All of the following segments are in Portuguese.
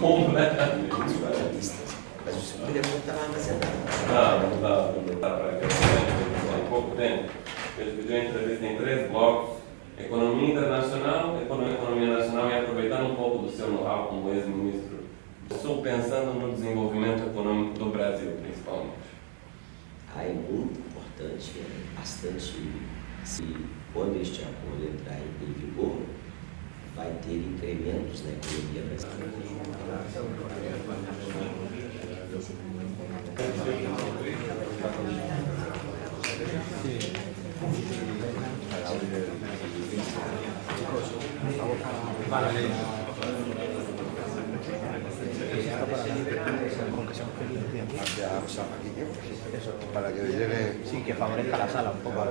Completamente diferente. Mas o seu telefone estava armazenado. Não dá para acreditar. Em pouco tempo, ele pediu entrevista em 3 blocos: Economia Internacional, Economia Nacional, e aproveitando um pouco do seu know-how como ex-ministro, estou pensando no desenvolvimento econômico do Brasil, principalmente. É muito importante, bastante, se quando este acordo entrar em vigor, vai ter incrementos na economia brasileira. Para que llegue. Sí, que favorezca la sala un poco.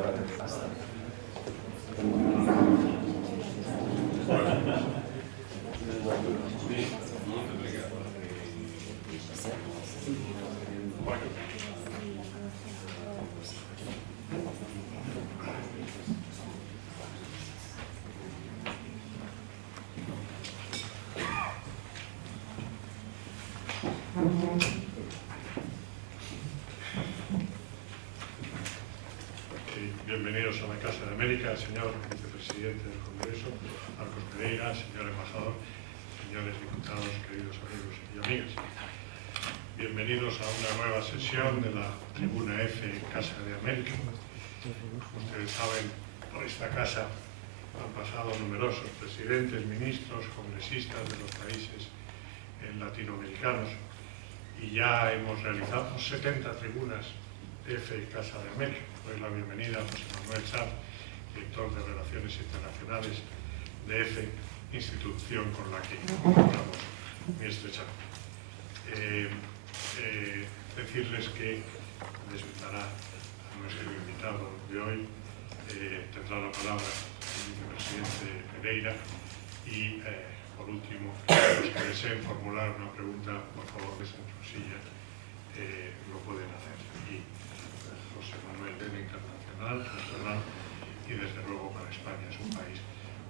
Bienvenidos a la Casa de América, señor vicepresidente del Congreso, Marcos Pereira, señor embajador, señores diputados, queridos amigos y amigas. Bienvenidos a una nueva sesión de la Tribuna F Casa de América. Ustedes saben, por esta casa han pasado numerosos presidentes, ministros, congresistas de los países latinoamericanos y ya hemos realizado 70 tribunas F Casa de América. Doy la bienvenida a José Manuel Sanz, director de Relaciones Internacionales de EFE, institución con la que colaboramos muy estrechamente. Decirles que presentará a nuestro invitado de hoy, tendrá la palabra el vicepresidente Pereira y, por último, los que deseen formular una pregunta, por favor, desde su silla, lo pueden hacer. Y José Manuel, internacional, nacional y desde luego para España es un país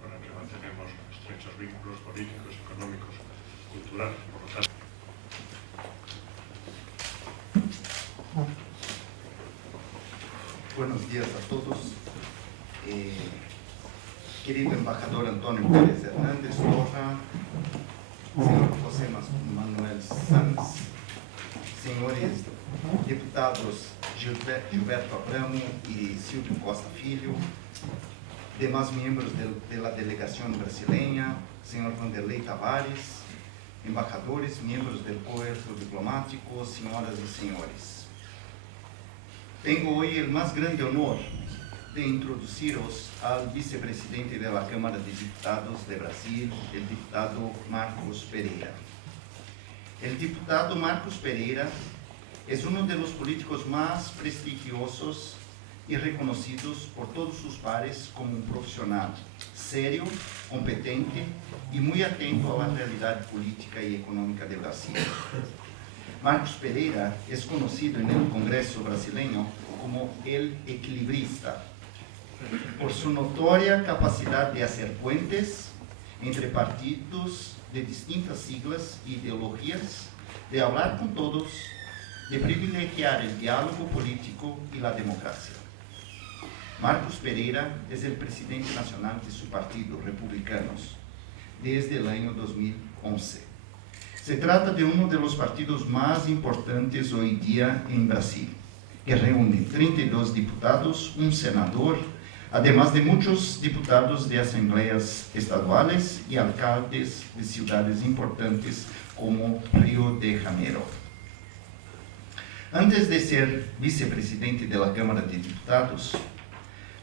con el que mantenemos estrechos vínculos políticos, económicos, culturales, por lo tanto. Buenos días a todos. Querido embajador Antonio Pérez Hernández Torra, señor José Manuel Sanz, senhores deputados Gilberto Abramo e Silvio Costa Filho, demais membros da delegação brasileira, senhor Vanderlei Tavares, embaixadores, membros do corpo diplomático, senhoras e senhores. Tenho hoje o mais grande honor de introduzir-os ao vice-presidente da Câmara de Deputados de Brasil, o deputado Marcos Pereira. O deputado Marcos Pereira é um dos políticos mais prestigiosos e reconhecidos por todos os pares como um profissional sério, competente e muito atento à realidade política e econômica do Brasil. Marcos Pereira é conhecido no Congresso brasileiro como el equilibrista, por sua notória capacidade de fazer puentes entre partidos de distintas siglas e ideologias, de falar com todos, de privilegiar o diálogo político e a democracia. Marcos Pereira é o presidente nacional de seu partido, Republicanos, desde o ano 2011. Se trata de dos partidos mais importantes hoje em dia em Brasil, que reúne 32 diputados, um senador, además de muitos diputados de assembleias estaduais e alcaldes de cidades importantes como Rio de Janeiro. Antes de ser vice-presidente da Câmara de Deputados,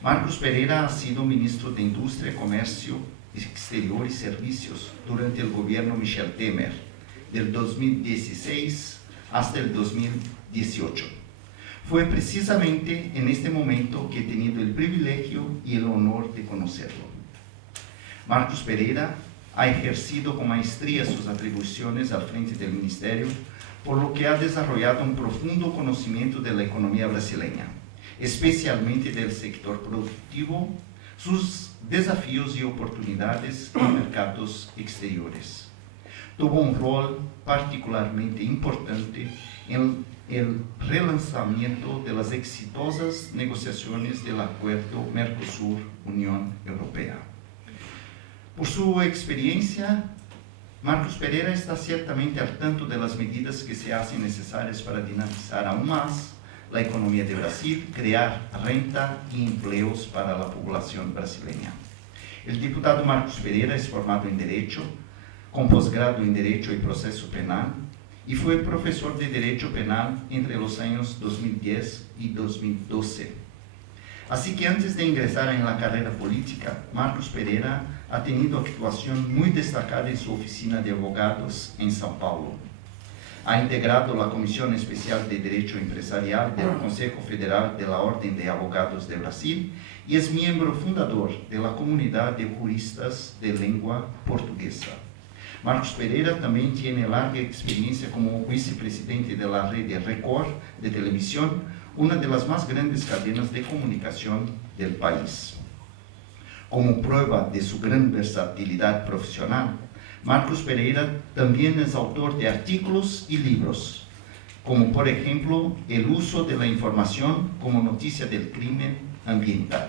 Marcos Pereira ha sido ministro de Indústria, Comércio Exterior e Serviços durante o governo Michel Temer, del 2016 hasta el 2018. Fue precisamente en este momento que he tenido el privilegio y el honor de conocerlo. Marcos Pereira ha ejercido con maestría sus atribuciones al frente del ministerio, por lo que ha desarrollado un profundo conocimiento de la economía brasileña, especialmente del sector productivo, sus desafíos y oportunidades en mercados exteriores. tuvo un rol particularmente importante en el relanzamiento de las exitosas negociaciones del acuerdo Mercosur-Unión Europea. Por su experiencia, Marcos Pereira está ciertamente al tanto de las medidas que se hacen necesarias para dinamizar aún más la economía de Brasil, crear renta y empleos para la población brasileña. El diputado Marcos Pereira es formado en Derecho, con posgrado en Derecho y Proceso Penal, y fue profesor de Derecho Penal entre los años 2010 y 2012. Así que antes de ingresar en la carrera política, Marcos Pereira ha tenido actuación muy destacada en su oficina de abogados en São Paulo. Ha integrado la Comisión Especial de Derecho Empresarial del Consejo Federal de la Orden de Abogados de Brasil y es miembro fundador de la Comunidad de Juristas de Lengua Portuguesa. Marcos Pereira también tiene larga experiencia como vicepresidente de la red de Record de televisión, una de las más grandes cadenas de comunicación del país. Como prueba de su gran versatilidad profesional, Marcos Pereira también es autor de artículos y libros, como por ejemplo El uso de la información como noticia del crimen ambiental.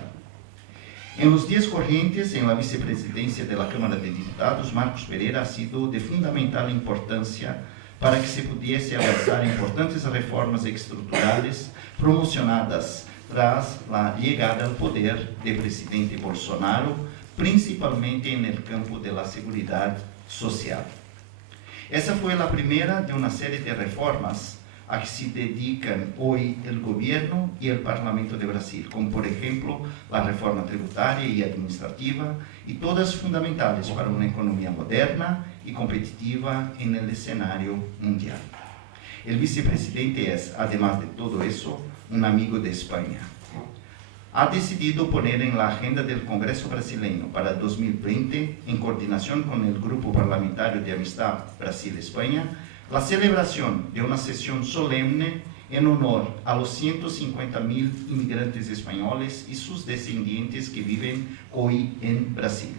En los días corrientes, en la vicepresidencia de la Cámara de Diputados, Marcos Pereira ha sido de fundamental importancia para que se pudiese avanzar importantes reformas estructurales promocionadas tras la llegada al poder del presidente Bolsonaro, principalmente en el campo de la seguridad social. Esa fue la primera de una serie de reformas a que se dedican hoy el gobierno y el Parlamento de Brasil, como por ejemplo la reforma tributaria y administrativa, y todas fundamentales para una economía moderna y competitiva en el escenario mundial. El vicepresidente es, además de todo eso, un amigo de España. Ha decidido poner en la agenda del Congreso brasileño para 2020, en coordinación con el Grupo Parlamentario de Amistad Brasil-España, la celebración de una sesión solemne en honor a los 150.000 inmigrantes españoles y sus descendientes que viven hoy en Brasil.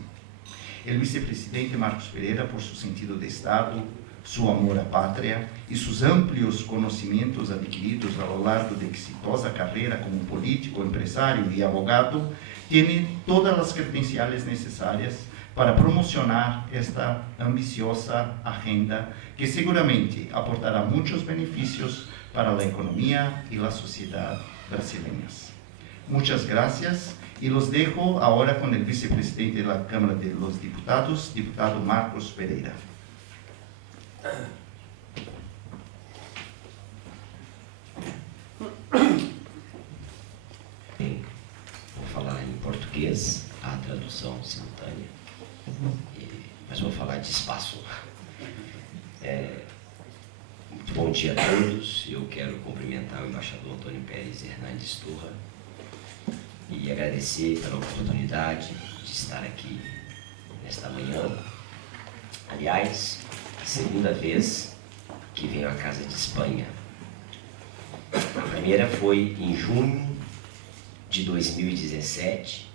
El vicepresidente Marcos Pereira, por su sentido de Estado, su amor a patria y sus amplios conocimientos adquiridos a lo largo de exitosa carrera como político, empresario y abogado, tiene todas las credenciales necesarias para promocionar esta ambiciosa agenda que seguramente aportará muchos beneficios para la economía y la sociedad brasileñas. Muchas gracias y los dejo ahora con el vicepresidente de la Cámara de los Diputados, diputado Marcos Pereira. Vou falar em português, a tradução simultânea, mas vou falar despacio. Muito bom dia a todos. Eu quero cumprimentar o embaixador Antônio Pérez Hernandes Turra e agradecer pela oportunidade de estar aqui nesta manhã. Aliás, segunda vez que venho à Casa de Espanha. A primeira foi em junho de 2017,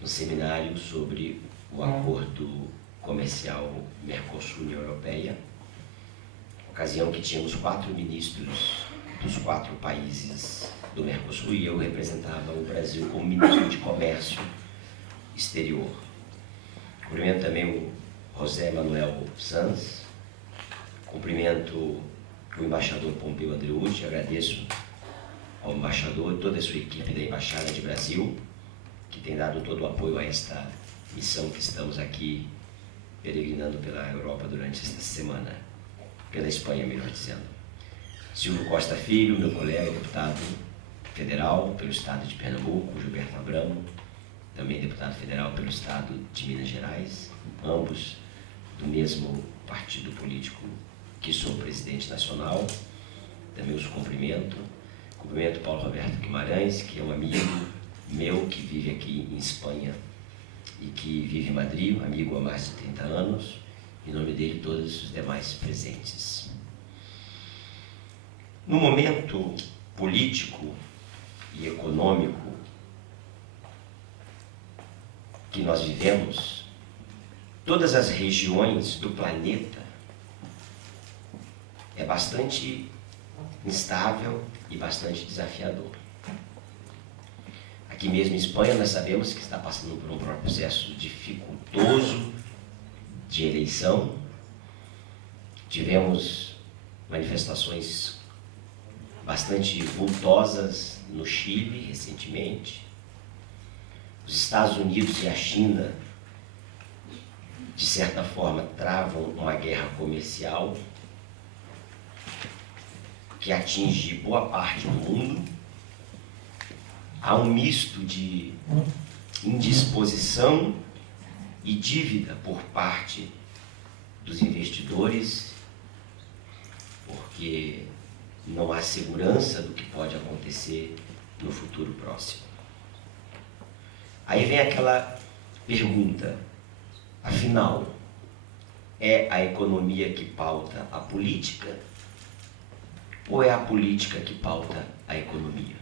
no seminário sobre o acordo comercial Mercosul-União Europeia, ocasião que tínhamos 4 ministros dos 4 países do Mercosul e eu representava o Brasil como ministro de Comércio Exterior. Cumprimento também o José Manuel Sanz, cumprimento o embaixador Pompeu Andreucci, agradeço ao embaixador e toda a sua equipe da Embaixada de Brasil, que tem dado todo o apoio a esta missão que estamos aqui peregrinando pela Europa durante esta semana, pela Espanha, melhor dizendo. Silvio Costa Filho, meu colega deputado federal pelo estado de Pernambuco, Gilberto Abramo, também deputado federal pelo estado de Minas Gerais, ambos do mesmo partido político que sou presidente nacional, também os cumprimento. Cumprimento Paulo Roberto Guimarães, que é um amigo meu que vive aqui em Espanha e que vive em Madrid, um amigo há mais de 30 anos, em nome dele e todos os demais presentes. No momento político e econômico que nós vivemos, todas as regiões do planeta é bastante instável e bastante desafiador. Aqui mesmo em Espanha nós sabemos que está passando por um processo dificultoso de eleição. Tivemos manifestações bastante vultosas no Chile recentemente. Os Estados Unidos e a China, de certa forma, travam uma guerra comercial que atinge boa parte do mundo. Há um misto de indisposição e dívida por parte dos investidores, porque não há segurança do que pode acontecer no futuro próximo. Aí vem aquela pergunta, afinal, é a economia que pauta a política ou é a política que pauta a economia?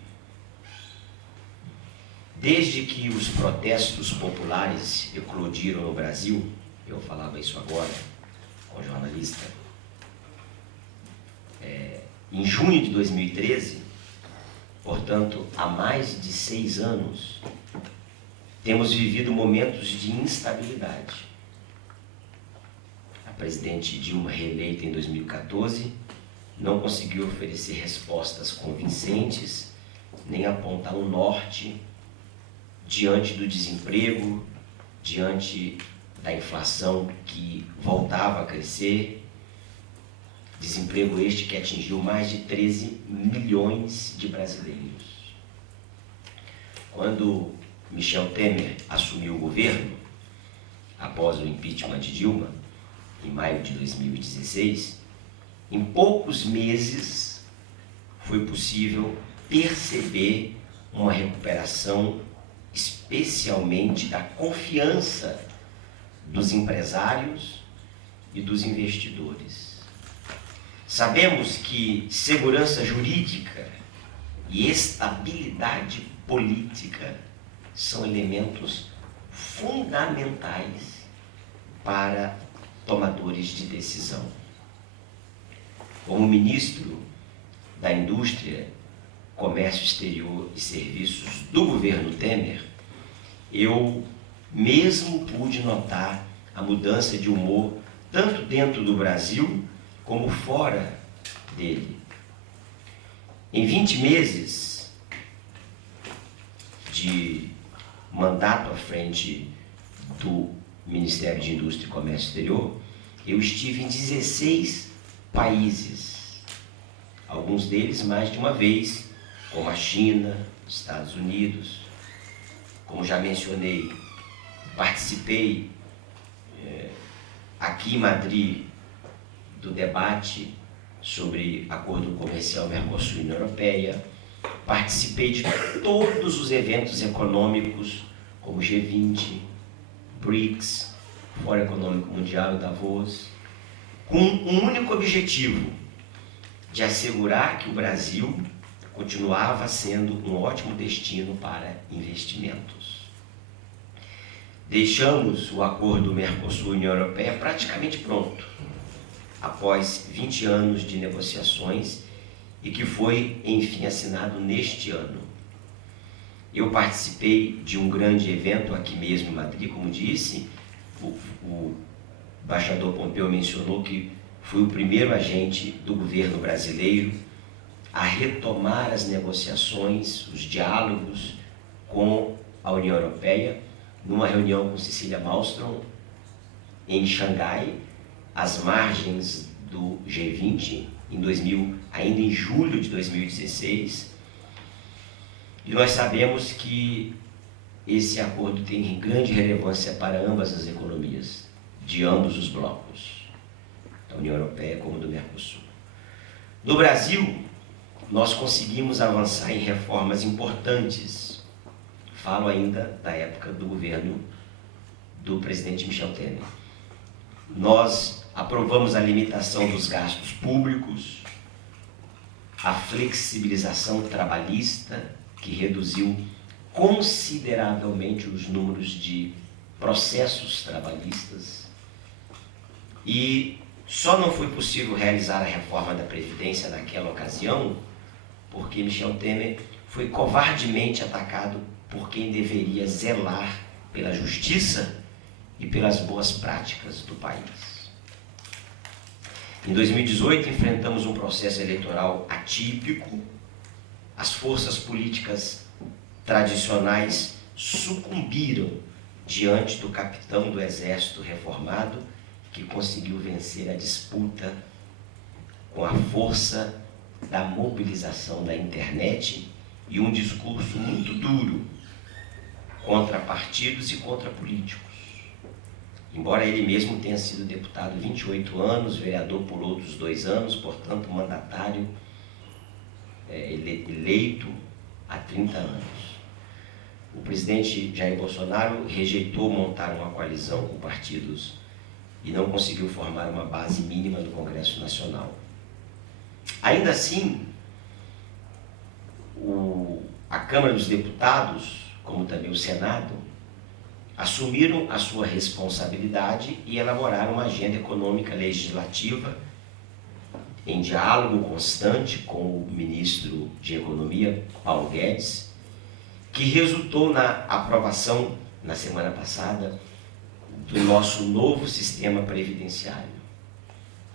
Desde que os protestos populares eclodiram no Brasil, eu falava isso agora com o jornalista, em junho de 2013, portanto, há mais de 6 anos, temos vivido momentos de instabilidade. A presidente Dilma, reeleita em 2014, não conseguiu oferecer respostas convincentes, nem apontar um norte diante do desemprego, diante da inflação que voltava a crescer, desemprego este que atingiu mais de 13 milhões de brasileiros. Quando Michel Temer assumiu o governo, após o impeachment de Dilma, em maio de 2016, em poucos meses foi possível perceber uma recuperação, especialmente da confiança dos empresários e dos investidores. Sabemos que segurança jurídica e estabilidade política são elementos fundamentais para tomadores de decisão. Como ministro da Indústria, Comércio Exterior e Serviços do governo Temer, eu mesmo pude notar a mudança de humor tanto dentro do Brasil como fora dele. Em 20 meses de mandato à frente do Ministério de Indústria e Comércio Exterior, eu estive em 16 países, alguns deles mais de uma vez, como a China, Estados Unidos. Como já mencionei, participei aqui em Madrid do debate sobre acordo comercial Mercosul-União Europeia, participei de todos os eventos econômicos, como G20, BRICS, Fórum Econômico Mundial e Davos, com um único objetivo, de assegurar que o Brasil continuava sendo um ótimo destino para investimentos. Deixamos o acordo Mercosul-União Europeia praticamente pronto, após 20 anos de negociações, e que foi, enfim, assinado neste ano. Eu participei de um grande evento aqui mesmo em Madrid, como disse, o embaixador Pompeu mencionou que fui o primeiro agente do governo brasileiro a retomar as negociações, os diálogos com a União Europeia, numa reunião com Cecília Malmström em Xangai, às margens do G20, ainda em julho de 2016. E nós sabemos que esse acordo tem grande relevância para ambas as economias, de ambos os blocos, da União Europeia como do Mercosul. No Brasil, nós conseguimos avançar em reformas importantes. Falo ainda da época do governo do presidente Michel Temer. Nós aprovamos a limitação dos gastos públicos, a flexibilização trabalhista, que reduziu consideravelmente os números de processos trabalhistas, e Só não foi possível realizar a reforma da Previdência naquela ocasião porque Michel Temer foi covardemente atacado por quem deveria zelar pela justiça e pelas boas práticas do país. Em 2018, enfrentamos um processo eleitoral atípico. As forças políticas tradicionais sucumbiram diante do capitão do exército reformado, que conseguiu vencer a disputa com a força da mobilização da internet e um discurso muito duro contra partidos e contra políticos. Embora ele mesmo tenha sido deputado 28 anos, vereador por outros 2 anos, portanto mandatário eleito há 30 anos. O presidente Jair Bolsonaro rejeitou montar uma coalizão com partidos e não conseguiu formar uma base mínima do Congresso Nacional. Ainda assim, a Câmara dos Deputados, como também o Senado, assumiram a sua responsabilidade e elaboraram uma agenda econômica legislativa em diálogo constante com o ministro de Economia, Paulo Guedes, que resultou na aprovação, na semana passada, do nosso novo sistema previdenciário.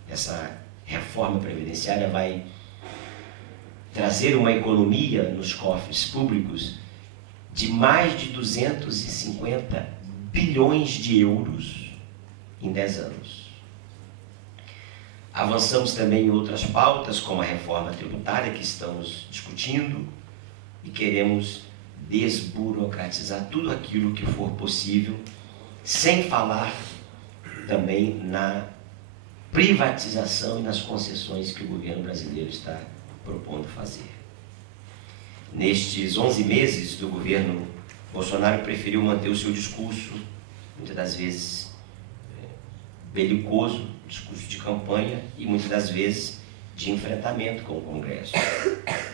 Essa reforma previdenciária vai trazer uma economia nos cofres públicos de mais de 250 bilhões de euros em 10 anos. Avançamos também em outras pautas, como a reforma tributária que estamos discutindo, e queremos desburocratizar tudo aquilo que for possível, sem falar também na privatização e nas concessões que o governo brasileiro está propondo fazer. Nestes 11 meses do governo Bolsonaro, preferiu manter o seu discurso, muitas das vezes belicoso, discurso de campanha e muitas das vezes de enfrentamento com o Congresso.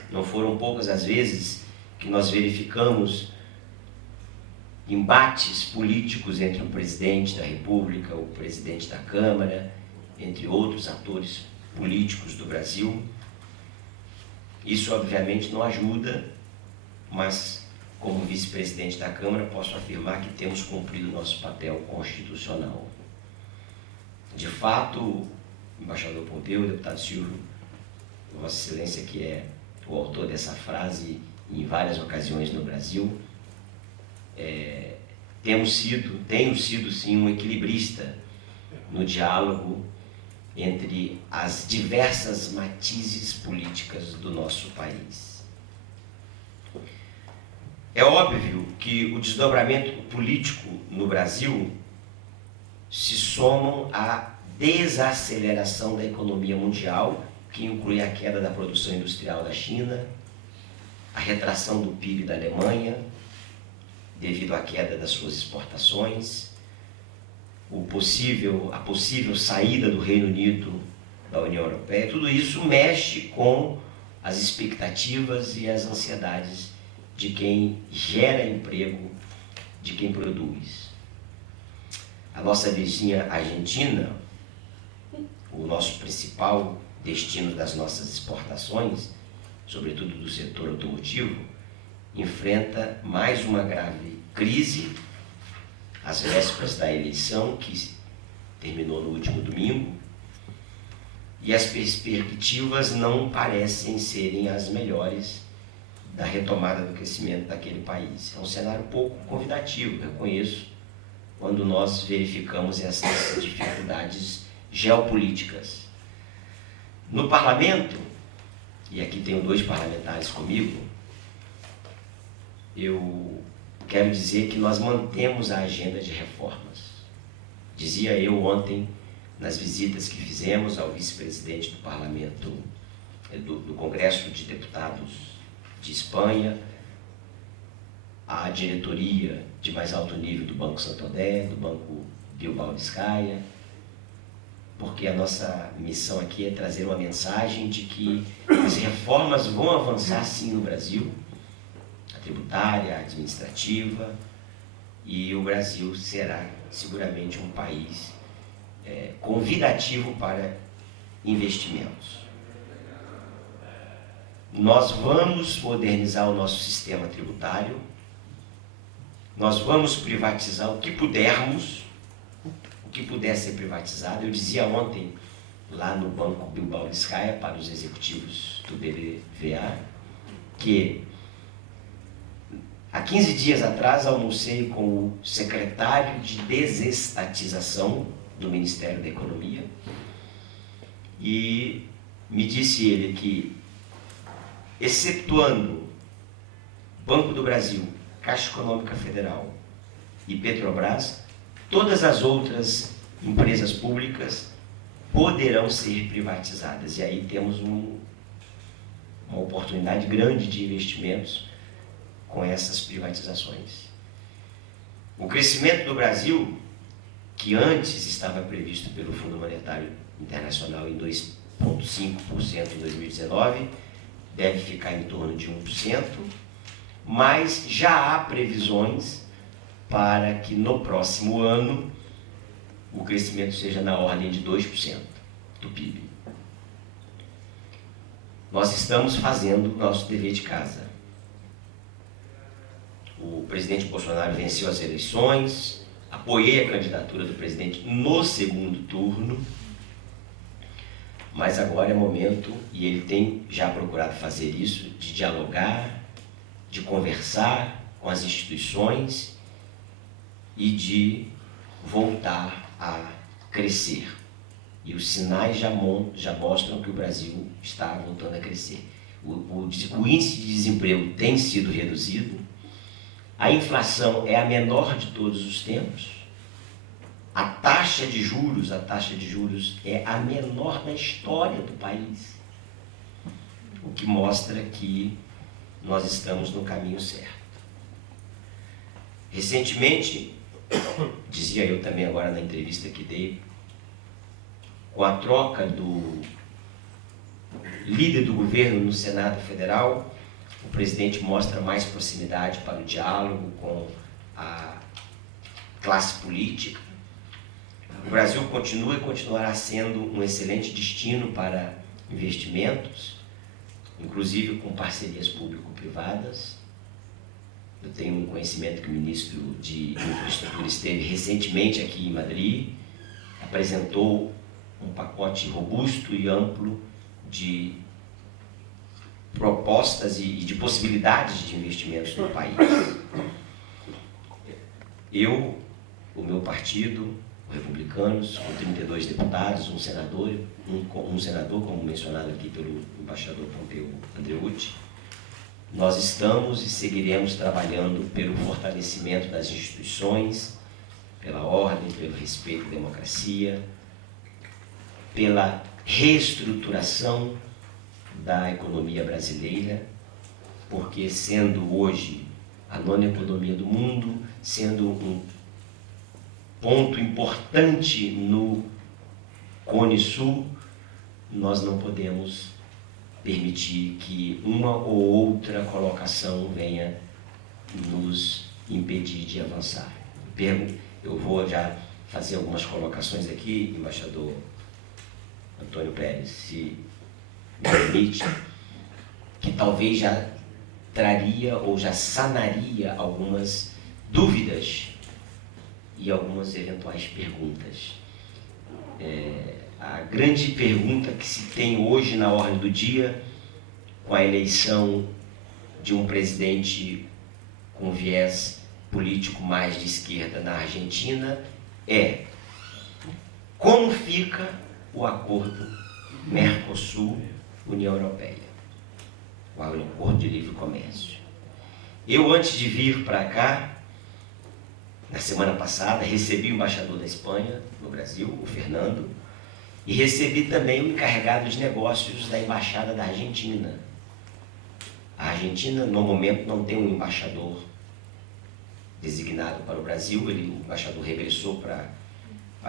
Não foram poucas as vezes que nós verificamos embates políticos entre o presidente da República, o presidente da Câmara, entre outros atores políticos do Brasil. Isso, obviamente, não ajuda, mas, como vice-presidente da Câmara, posso afirmar que temos cumprido nosso papel constitucional. De fato, embaixador Pompeu, deputado Silvio, Vossa Excelência, que é o autor dessa frase em várias ocasiões no Brasil, tenho sido sim um equilibrista no diálogo entre as diversas matizes políticas do nosso país. É óbvio que o desdobramento político no Brasil se somam à desaceleração da economia mundial, que inclui a queda da produção industrial da China, a retração do PIB da Alemanha, devido à queda das suas exportações, a possível saída do Reino Unido da União Europeia. Tudo isso mexe com as expectativas e as ansiedades de quem gera emprego, de quem produz. A nossa vizinha Argentina, o nosso principal destino das nossas exportações, sobretudo do setor automotivo, enfrenta mais uma grave crise às vésperas da eleição, que terminou no último domingo, e as perspectivas não parecem serem as melhores da retomada do crescimento daquele país. É um cenário pouco convidativo, reconheço, quando nós verificamos essas dificuldades geopolíticas. No parlamento, e aqui tenho 2 parlamentares comigo, eu quero dizer que nós mantemos a agenda de reformas. Dizia eu ontem, nas visitas que fizemos ao vice-presidente do parlamento, do Congresso de Deputados de Espanha, à diretoria de mais alto nível do Banco Santander, do Banco Bilbao Vizcaya, porque a nossa missão aqui é trazer uma mensagem de que as reformas vão avançar sim no Brasil, a tributária, a administrativa, e o Brasil será seguramente um país convidativo para investimentos. Nós vamos modernizar o nosso sistema tributário, nós vamos privatizar o que pudermos, o que puder ser privatizado. Eu dizia ontem, lá no Banco Bilbao Vizcaya, para os executivos do BBVA, que há 15 dias atrás almocei com o secretário de desestatização do Ministério da Economia e me disse ele que, excetuando Banco do Brasil, Caixa Econômica Federal e Petrobras, todas as outras empresas públicas poderão ser privatizadas. E aí temos uma oportunidade grande de investimentos com essas privatizações. O crescimento do Brasil, que antes estava previsto pelo Fundo Monetário Internacional em 2,5% em 2019, deve ficar em torno de 1%, mas já há previsões para que no próximo ano o crescimento seja na ordem de 2% do PIB. Nós estamos fazendo o nosso dever de casa. O presidente Bolsonaro venceu as eleições, apoiei a candidatura do presidente no segundo turno, mas agora é momento, e ele tem já procurado fazer isso, de dialogar, de conversar com as instituições e de voltar a crescer. E os sinais já mostram que o Brasil está voltando a crescer. O índice de desemprego tem sido reduzido, a inflação é a menor de todos os tempos, a taxa de juros é a menor da história do país, o que mostra que nós estamos no caminho certo. Recentemente, dizia eu também agora na entrevista que dei, com a troca do líder do governo no Senado Federal, o presidente mostra mais proximidade para o diálogo com a classe política. O Brasil continua e continuará sendo um excelente destino para investimentos, inclusive com parcerias público-privadas. Eu tenho um conhecimento que o ministro de Infraestrutura esteve recentemente aqui em Madrid, apresentou um pacote robusto e amplo de propostas e de possibilidades de investimentos no país. O meu partido, o Republicanos, com 32 deputados, um senador, como mencionado aqui pelo embaixador Pompeu Andreucci, nós estamos e seguiremos trabalhando pelo fortalecimento das instituições, pela ordem, pelo respeito à democracia, pela reestruturação da economia brasileira, porque sendo hoje a 9ª economia do mundo, sendo um ponto importante no Cone Sul, nós não podemos permitir que uma ou outra colocação venha nos impedir de avançar. Eu vou já fazer algumas colocações aqui, embaixador Antônio Pérez, se me permite, que talvez já traria ou já sanaria algumas dúvidas e algumas eventuais perguntas. A grande pergunta que se tem hoje na ordem do dia, com a eleição de um presidente com viés político mais de esquerda na Argentina, é: como fica o acordo Mercosul-União Europeia, o acordo de livre comércio? Eu, antes de vir para cá, na semana passada, recebi o embaixador da Espanha no Brasil, o Fernando, e recebi também o encarregado de negócios da Embaixada da Argentina. A Argentina, no momento, não tem um embaixador designado para o Brasil, o embaixador regressou para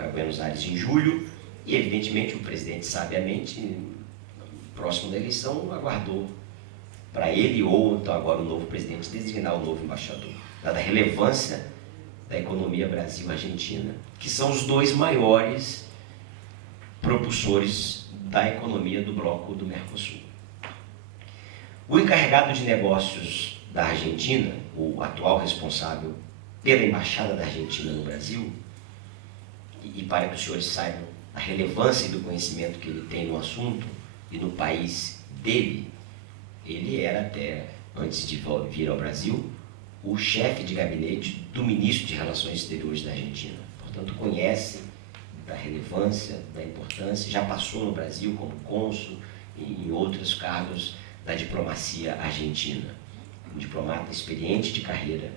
Buenos Aires em julho, e evidentemente o presidente, sabiamente, próximo da eleição, aguardou para ele, ou então agora o novo presidente, designar o novo embaixador, dada a relevância da economia Brasil-Argentina, que são os dois maiores propulsores da economia do bloco do Mercosul. O encarregado de negócios da Argentina, o atual responsável pela Embaixada da Argentina no Brasil, e para que os senhores saibam a relevância do conhecimento que ele tem no assunto e no país dele, ele era até, antes de vir ao Brasil, o chefe de gabinete do ministro de Relações Exteriores da Argentina. Portanto, conhece da relevância, da importância, já passou no Brasil como cônsul e em outros cargos da diplomacia argentina. Um diplomata experiente de carreira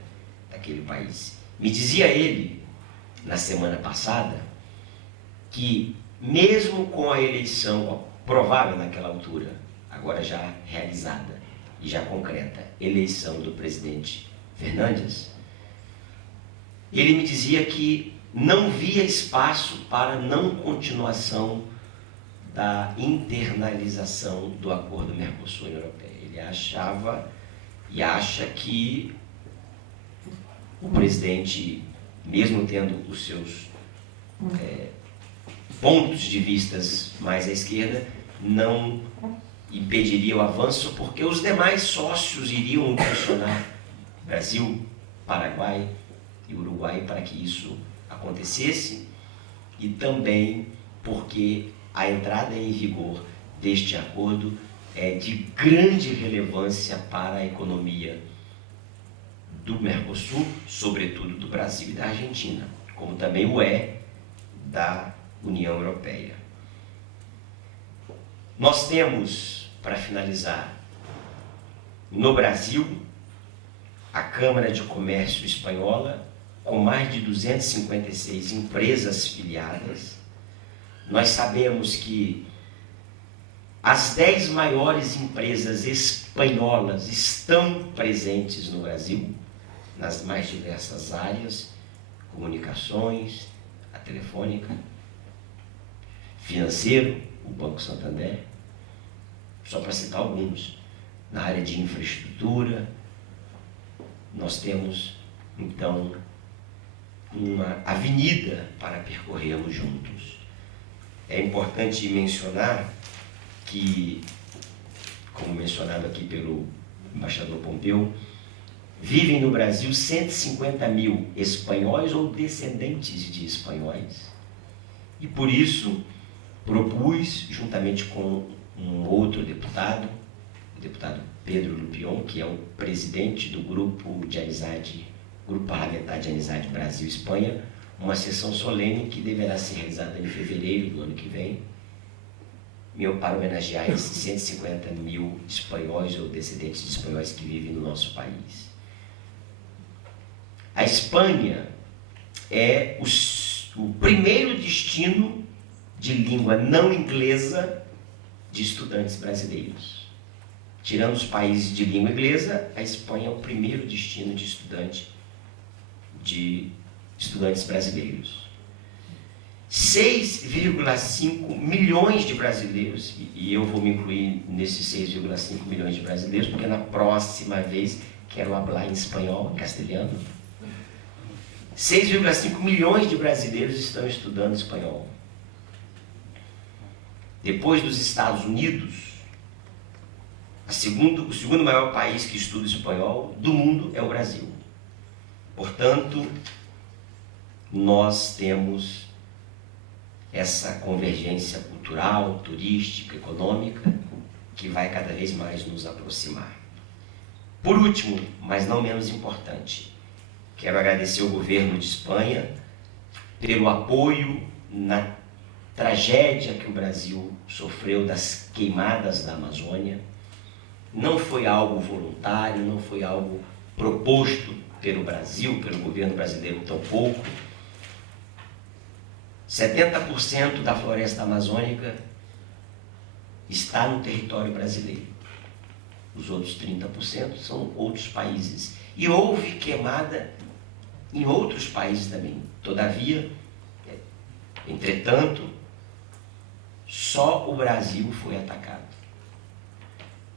daquele país. Me dizia ele, na semana passada, que mesmo com a eleição provável naquela altura, agora já realizada e já concreta, eleição do presidente Fernandes, ele me dizia que não via espaço para não continuação da internalização do acordo Mercosul-União Europeia. Ele achava e acha que o presidente, mesmo tendo os seus pontos de vistas mais à esquerda, não impediria o avanço, porque os demais sócios iriam impulsionar Brasil, Paraguai e Uruguai para que isso acontecesse, e também porque a entrada em vigor deste acordo é de grande relevância para a economia do Mercosul, sobretudo do Brasil e da Argentina, como também o é da União Europeia. Nós temos, para finalizar, no Brasil, a Câmara de Comércio Espanhola, com mais de 256 empresas filiadas. Nós sabemos que as 10 maiores empresas espanholas estão presentes no Brasil, nas mais diversas áreas, comunicações, a telefônica, financeiro, o Banco Santander, só para citar alguns. Na área de infraestrutura, nós temos, então, uma avenida para percorrermos juntos. É importante mencionar que, como mencionado aqui pelo embaixador Pompeu, vivem no Brasil 150 mil espanhóis ou descendentes de espanhóis. E por isso propus, juntamente com um outro deputado, o deputado Pedro Lupion, que é o presidente do Grupo Parlamentar de Amizade Brasil-Espanha, uma sessão solene que deverá ser realizada em fevereiro do ano que vem, para homenagear esses 150 mil espanhóis ou descendentes de espanhóis que vivem no nosso país. A Espanha é o primeiro destino de língua não inglesa de estudantes brasileiros. Tirando os países de língua inglesa, a Espanha é o primeiro destino de estudantes brasileiros. 6,5 milhões de brasileiros, e eu vou me incluir nesses 6,5 milhões de brasileiros, porque na próxima vez quero falar em espanhol, em castelhano. 6,5 milhões de brasileiros estão estudando espanhol. Depois dos Estados Unidos, o segundo maior país que estuda espanhol do mundo é o Brasil. Portanto, nós temos essa convergência cultural, turística, econômica, que vai cada vez mais nos aproximar. Por último, mas não menos importante, quero agradecer ao governo de Espanha pelo apoio na tragédia que o Brasil sofreu das queimadas da Amazônia. Não foi algo voluntário, não foi algo proposto pelo Brasil, pelo governo brasileiro, tampouco. 70% da floresta amazônica está no território brasileiro. Os outros 30% são outros países. E houve queimada em outros países também. Todavia, entretanto, só o Brasil foi atacado.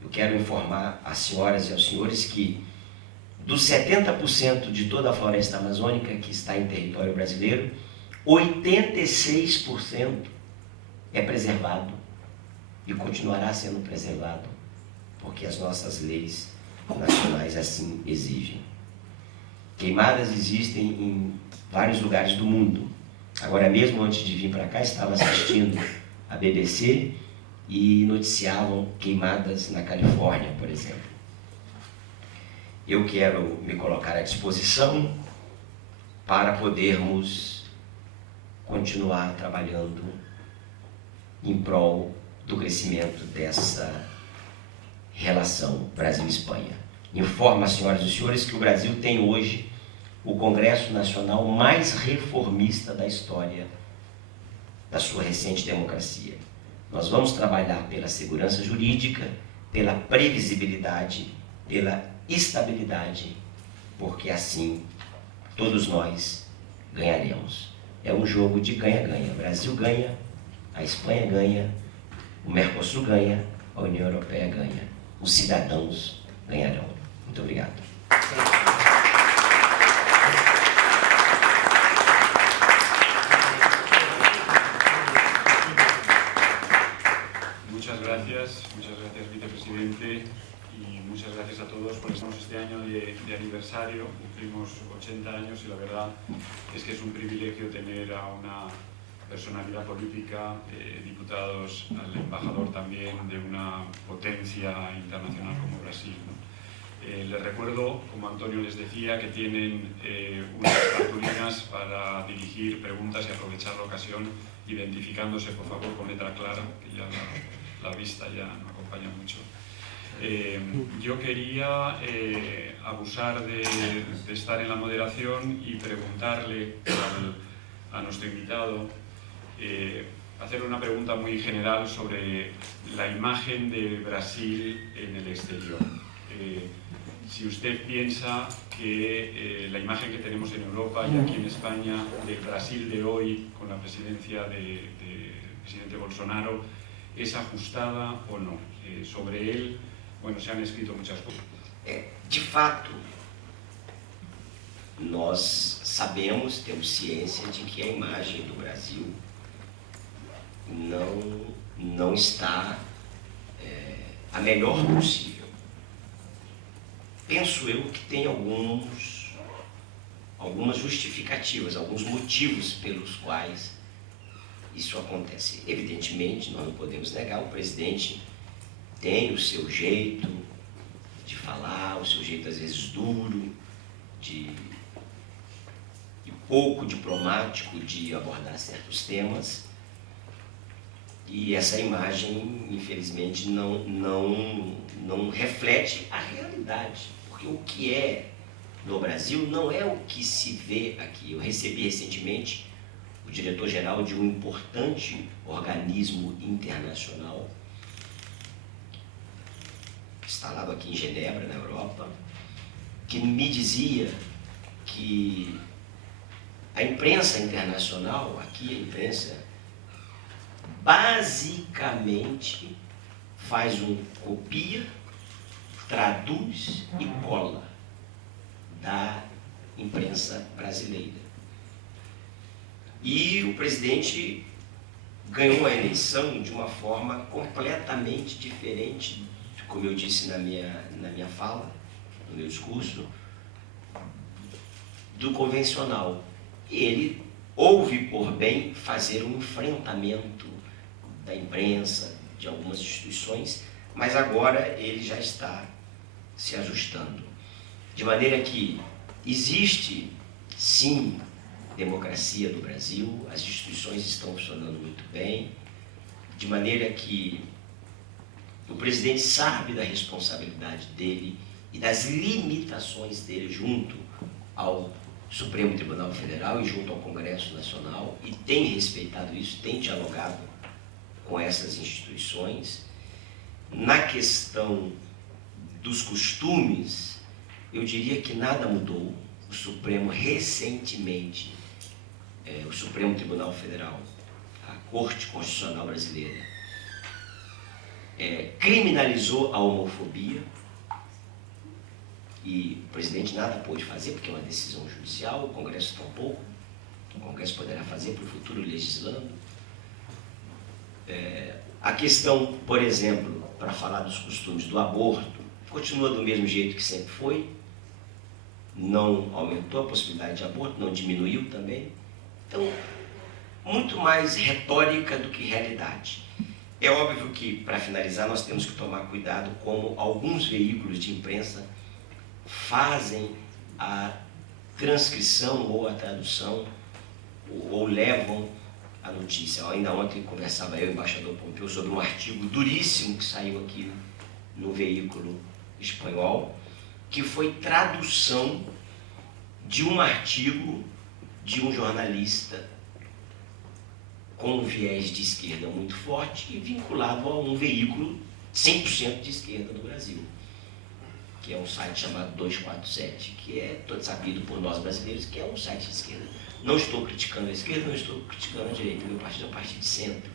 Eu quero informar às senhoras e aos senhores que dos 70% de toda a floresta amazônica que está em território brasileiro, 86% é preservado e continuará sendo preservado, porque as nossas leis nacionais assim exigem. Queimadas existem em vários lugares do mundo. Agora mesmo, antes de vir para cá, estava assistindo a BBC e noticiavam queimadas na Califórnia, por exemplo. Eu quero me colocar à disposição para podermos continuar trabalhando em prol do crescimento dessa relação Brasil-Espanha. Informo às senhoras e senhores que o Brasil tem hoje o Congresso Nacional mais reformista da história da sua recente democracia. Nós vamos trabalhar pela segurança jurídica, pela previsibilidade, pela estabilidade, porque assim todos nós ganharemos. É um jogo de ganha-ganha. O Brasil ganha, a Espanha ganha, o Mercosul ganha, a União Europeia ganha. Os cidadãos ganharão. Muito obrigado. Muchas gracias, vicepresidente, y muchas gracias a todos por estar este año de aniversario. Cumplimos 80 años y la verdad es que es un privilegio tener a una personalidad política, diputados, al embajador también de una potencia internacional como Brasil, ¿no? Les recuerdo, como Antonio les decía, que tienen unas cartulinas para dirigir preguntas y aprovechar la ocasión, identificándose por favor con letra clara, que ya la vista ya no acompaña mucho. Yo quería abusar de estar en la moderación y preguntarle a nuestro invitado, hacer una pregunta muy general sobre la imagen de Brasil en el exterior. Si usted piensa que la imagen que tenemos en Europa y aquí en España del Brasil de hoy, con la presidencia del presidente Bolsonaro, es ajustada o no. Sobre él, bueno, se han escrito muchas cosas. De fato, nós sabemos, temos ciência de que a imagem do Brasil não está a melhor possível. Penso eu que tem algumas justificativas, alguns motivos pelos quais isso acontece. Evidentemente, nós não podemos negar, o presidente tem o seu jeito de falar, o seu jeito às vezes duro, de pouco diplomático de abordar certos temas, e essa imagem, infelizmente, não reflete a realidade, porque o que é no Brasil não é o que se vê aqui. Eu recebi recentemente o diretor-geral de um importante organismo internacional, instalado aqui em Genebra, na Europa, que me dizia que a imprensa internacional, aqui a imprensa, basicamente faz copia, traduz e cola da imprensa brasileira. E o presidente ganhou a eleição de uma forma completamente diferente, como eu disse na minha fala, no meu discurso, do convencional. Ele houve por bem fazer um enfrentamento da imprensa, de algumas instituições, mas agora ele já está se ajustando. De maneira que existe, sim, democracia do Brasil, as instituições estão funcionando muito bem, de maneira que o presidente sabe da responsabilidade dele e das limitações dele junto ao Supremo Tribunal Federal e junto ao Congresso Nacional, e tem respeitado isso, tem dialogado com essas instituições. Na questão dos costumes, eu diria que nada mudou. O Supremo recentemente, o Supremo Tribunal Federal, a Corte Constitucional Brasileira, criminalizou a homofobia, e o presidente nada pôde fazer, porque é uma decisão judicial, o Congresso tampouco. O Congresso poderá fazer para o futuro legislando. A questão, por exemplo, para falar dos costumes do aborto, continua do mesmo jeito que sempre foi, não aumentou a possibilidade de aborto, não diminuiu também. Então, muito mais retórica do que realidade. É óbvio que, para finalizar, nós temos que tomar cuidado como alguns veículos de imprensa fazem a transcrição ou a tradução ou levam a notícia. Ainda ontem conversava eu e o embaixador Pompeu sobre um artigo duríssimo que saiu aqui no veículo espanhol, que foi tradução de um artigo de um jornalista com um viés de esquerda muito forte e vinculado a um veículo 100% de esquerda do Brasil, que é um site chamado 247, que é todo sabido por nós brasileiros que é um site de esquerda. Não estou criticando a esquerda, não estou criticando a direita, meu partido é um partido de centro.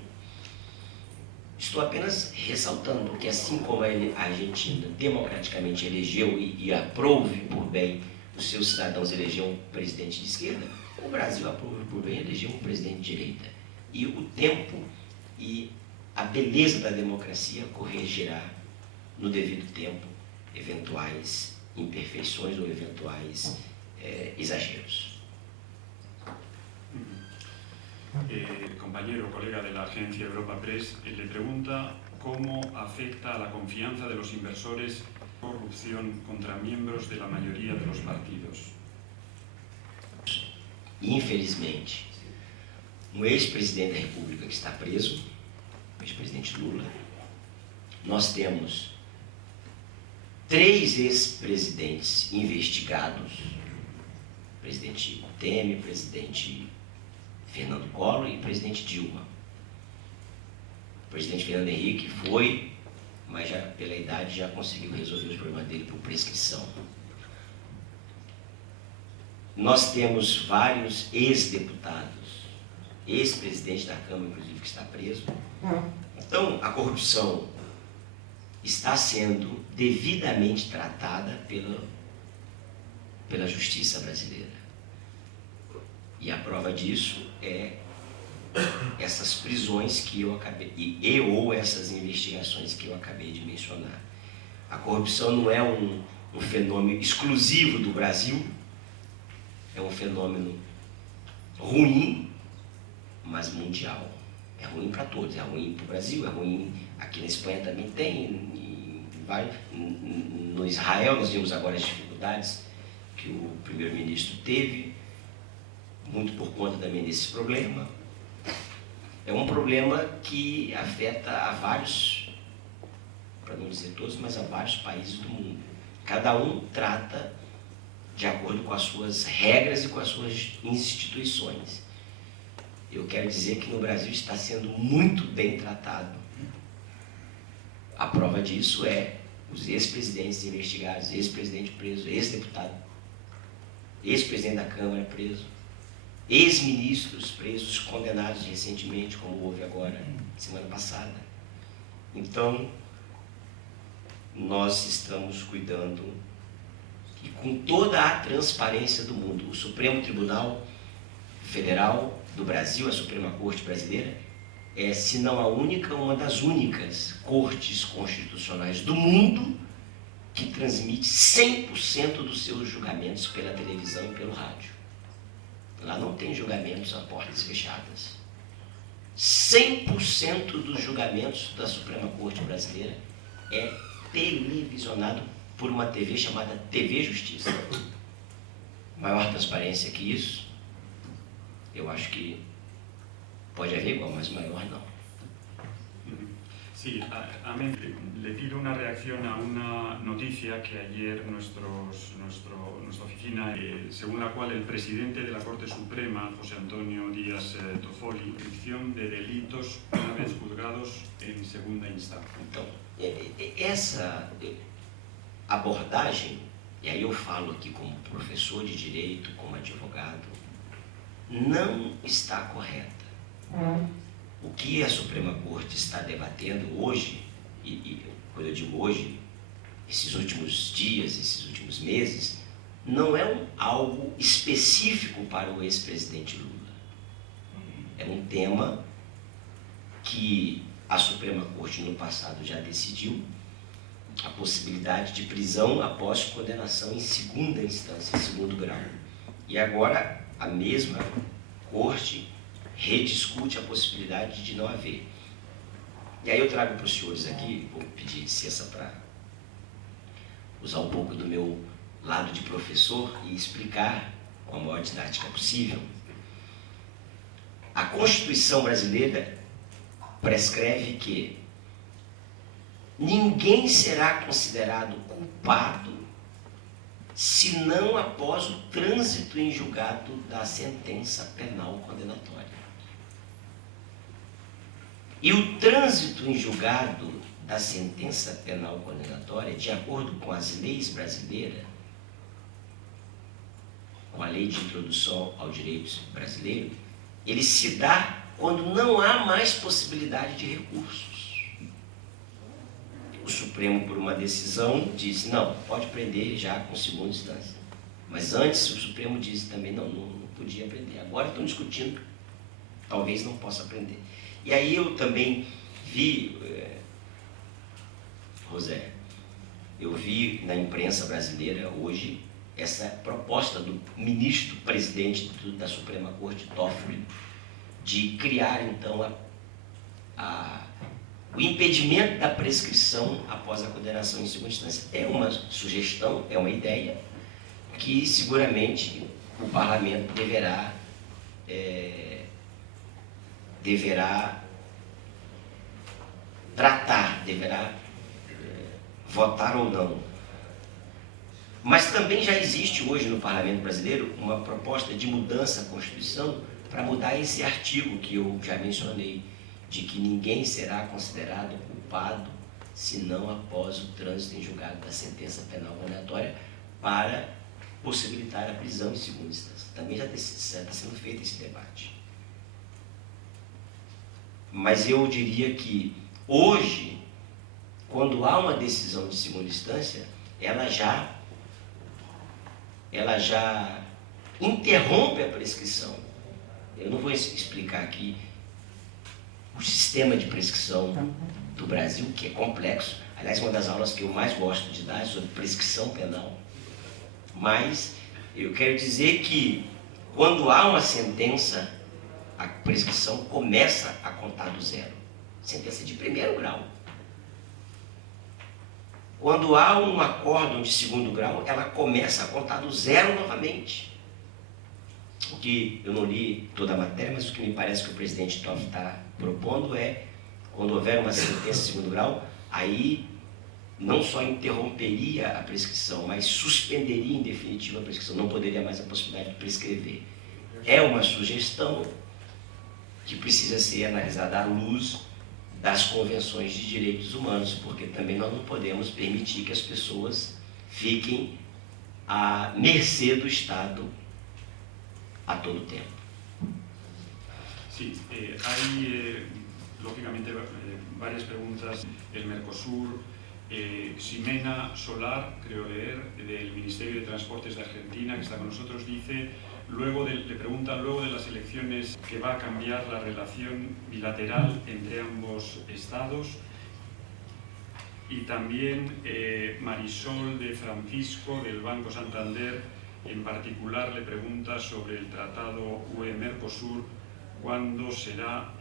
Estou apenas ressaltando que, assim como a Argentina democraticamente elegeu e aprove por bem os seus cidadãos eleger um presidente de esquerda, o Brasil aprove por bem eleger um presidente de direita. E o tempo e a beleza da democracia corrigirá no devido tempo eventuais imperfeições ou eventuais exageros. Compañero, colega de la agencia Europa Press, le pregunta cómo afecta a la confianza de los inversores corrupción contra miembros de la mayoría de los partidos. Infelizmente, um ex-presidente da República que está preso, o ex-presidente Lula. Nós temos 3 ex-presidentes investigados, o presidente Temer, o presidente Fernando Collor e o presidente Dilma. O presidente Fernando Henrique foi, mas já pela idade já conseguiu resolver os problemas dele por prescrição. Nós temos vários ex-deputados, ex-presidente da Câmara, inclusive, que está preso. Então, a corrupção está sendo devidamente tratada pela justiça brasileira. E a prova disso é essas prisões que eu acabei, ou essas investigações que eu acabei de mencionar. A corrupção não é um fenômeno exclusivo do Brasil, é um fenômeno ruim, mas mundial. É ruim para todos, é ruim para o Brasil, é ruim aqui na Espanha também tem, no Israel nós vimos agora as dificuldades que o primeiro-ministro teve, muito por conta também desse problema. É um problema que afeta a vários, para não dizer todos, mas a vários países do mundo. Cada um trata de acordo com as suas regras e com as suas instituições. Eu quero dizer que no Brasil está sendo muito bem tratado. A prova disso é os ex-presidentes investigados, ex-presidente preso, ex-deputado, ex-presidente da Câmara preso, ex-ministros presos, condenados recentemente, como houve agora, semana passada. Então, nós estamos cuidando, e com toda a transparência do mundo. O Supremo Tribunal Federal do Brasil, a Suprema Corte Brasileira, é, se não a única, uma das únicas cortes constitucionais do mundo que transmite 100% dos seus julgamentos pela televisão e pelo rádio. Lá não tem julgamentos a portas fechadas. 100% dos julgamentos da Suprema Corte Brasileira é televisionado por uma TV chamada TV Justiça. Maior transparência que isso, eu acho que pode haver igual, mas maior não. Sí, le pido una reacción a una noticia que ayer nuestra oficina, según la cual el presidente de la Corte Suprema, José Antonio Díaz Toffoli, convicción de delitos una vez juzgados en segunda instancia. Então, essa abordagem, e aí eu falo aqui como professor de direito, como advogado, não está correta. O que a Suprema Corte está debatendo hoje, e quando eu digo hoje, esses últimos dias, esses últimos meses, não é algo específico para o ex-presidente Lula. É um tema que a Suprema Corte no passado já decidiu a possibilidade de prisão após condenação em segunda instância, em segundo grau. E agora a mesma Corte rediscute a possibilidade de não haver. E aí eu trago para os senhores aqui, vou pedir licença para usar um pouco do meu lado de professor e explicar com a maior didática possível. A Constituição brasileira prescreve que ninguém será considerado culpado senão após o trânsito em julgado da sentença penal condenatória. E o trânsito em julgado da sentença penal condenatória, de acordo com as leis brasileiras, com a lei de introdução ao direito brasileiro, ele se dá quando não há mais possibilidade de recursos. O Supremo, por uma decisão, disse, não, pode prender já com segunda instância. Mas antes o Supremo disse também, não podia prender. Agora estão discutindo, talvez não possa prender. E aí eu também vi, José, eu vi na imprensa brasileira hoje essa proposta do ministro-presidente da Suprema Corte, Toffoli, de criar então o impedimento da prescrição após a condenação em segunda instância. É uma sugestão, é uma ideia que seguramente o parlamento deverá tratar, deverá votar ou não. Mas também já existe hoje no parlamento brasileiro uma proposta de mudança à Constituição para mudar esse artigo que eu já mencionei, de que ninguém será considerado culpado senão após o trânsito em julgado da sentença penal condenatória, para possibilitar a prisão em segunda instância. Também já está sendo feito esse debate. Mas eu diria que hoje, quando há uma decisão de segunda instância, ela já interrompe a prescrição. Eu não vou explicar aqui o sistema de prescrição do Brasil, que é complexo. Aliás, uma das aulas que eu mais gosto de dar é sobre prescrição penal. Mas eu quero dizer que quando há uma sentença, a prescrição começa a contar do zero. Sentença de primeiro grau. Quando há um acórdão de segundo grau, ela começa a contar do zero novamente. O que eu não li toda a matéria, mas o que me parece que o presidente Toffoli está propondo é, quando houver uma sentença de segundo grau, aí não só interromperia a prescrição, mas suspenderia em definitivo a prescrição, não poderia mais a possibilidade de prescrever. É uma sugestão que precisa ser analisada à luz das convenções de direitos humanos, porque também nós não podemos permitir que as pessoas fiquem à mercê do Estado a todo tempo. Sí, hay lógicamente varias preguntas. El Mercosur, Ximena Solar, creo leer, del Ministerio de Transportes de Argentina, que está con nosotros, dice, le preguntan luego de las elecciones que va a cambiar la relación bilateral entre ambos estados. Y también Marisol de Francisco, del Banco Santander, en particular le pregunta sobre el tratado UE-Mercosur, cuándo será,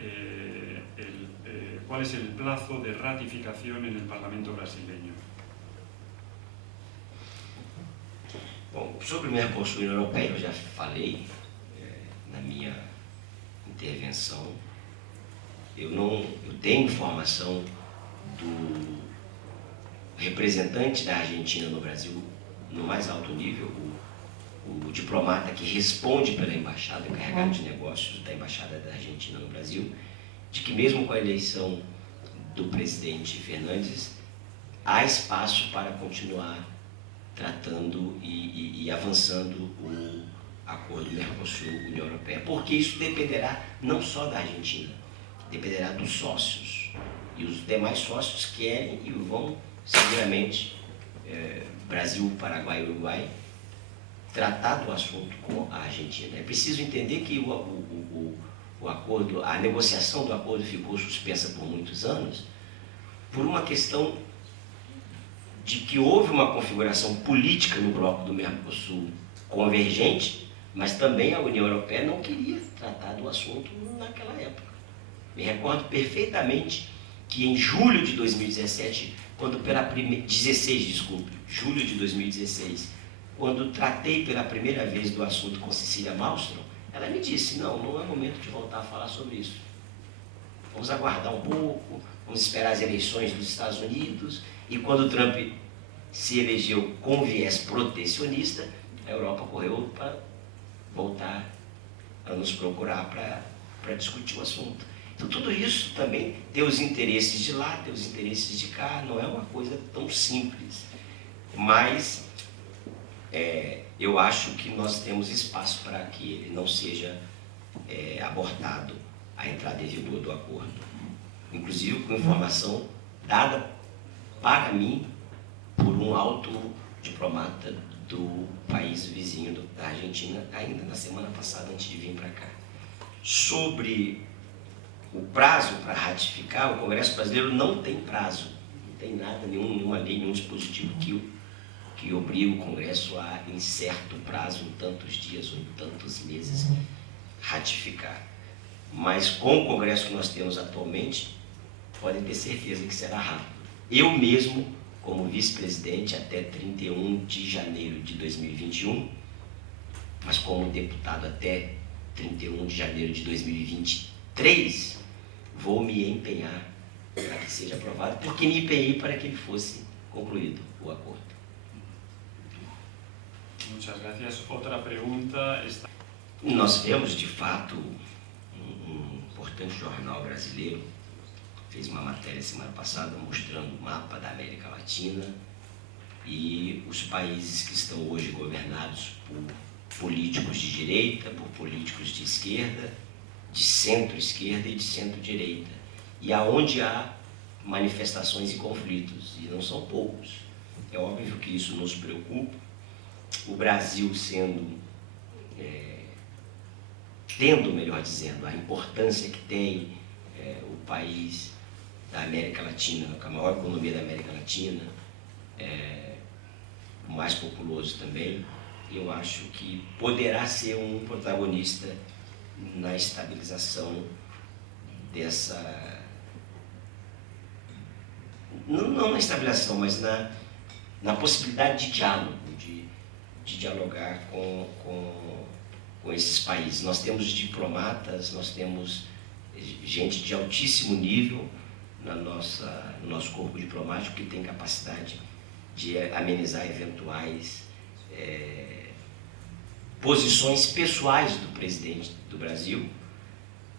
cuál es el plazo de ratificación en el Parlamento brasileño. Bom, sobre o Mercosul e a União Europeia, eu já falei na minha intervenção. Eu tenho informação do representante da Argentina no Brasil, no mais alto nível, o diplomata que responde pela embaixada, encarregado de negócios da embaixada da Argentina no Brasil, de que mesmo com a eleição do presidente Fernandes, há espaço para continuar tratando e avançando o acordo Mercosul-União Europeia, porque isso dependerá não só da Argentina, dependerá dos sócios, e os demais sócios querem e vão seguramente, Brasil, Paraguai e Uruguai, tratar do assunto com a Argentina. É preciso entender que o o acordo, a negociação do acordo ficou suspensa por muitos anos, por uma questão de que houve uma configuração política no bloco do Mercosul convergente, mas também a União Europeia não queria tratar do assunto naquela época. Me recordo perfeitamente que em julho de 2017, julho de 2016, quando tratei pela primeira vez do assunto com Cecília Malmström, ela me disse, não é momento de voltar a falar sobre isso. Vamos aguardar um pouco, vamos esperar as eleições dos Estados Unidos, e quando Trump se elegeu com viés protecionista, a Europa correu para voltar a nos procurar para discutir o assunto. Então tudo isso também tem os interesses de lá, tem os interesses de cá, não é uma coisa tão simples. Mas eu acho que nós temos espaço para que ele não seja abortado a entrada em vigor do acordo. Inclusive com informação dada para mim por um alto diplomata do país vizinho da Argentina, ainda na semana passada, antes de vir para cá. Sobre o prazo para ratificar, o Congresso brasileiro não tem prazo, não tem nada, nenhuma lei, nenhum dispositivo que obriga o Congresso a, em certo prazo, em tantos dias ou em tantos meses, ratificar. Mas com o Congresso que nós temos atualmente, podem ter certeza que será rápido. Eu mesmo, como vice-presidente até 31 de janeiro de 2021, mas como deputado até 31 de janeiro de 2023, vou me empenhar para que seja aprovado, porque me empenhei para que ele fosse concluído o acordo. Muchas gracias. Otra pregunta está... Nós vemos, de fato, um importante jornal brasileiro fez uma matéria semana passada mostrando o mapa da América Latina e os países que estão hoje governados por políticos de direita, por políticos de esquerda, de centro-esquerda e de centro-direita, e aonde há manifestações e conflitos, e não são poucos. É óbvio que isso nos preocupa. O Brasil tendo, melhor dizendo, a importância que tem o país da América Latina, com a maior economia da América Latina, o mais populoso também, eu acho que poderá ser um protagonista na estabilização dessa... Não na estabilização, mas na possibilidade de diálogo, de dialogar com esses países. Nós temos diplomatas, nós temos gente de altíssimo nível no nosso corpo diplomático que tem capacidade de amenizar eventuais posições pessoais do presidente do Brasil.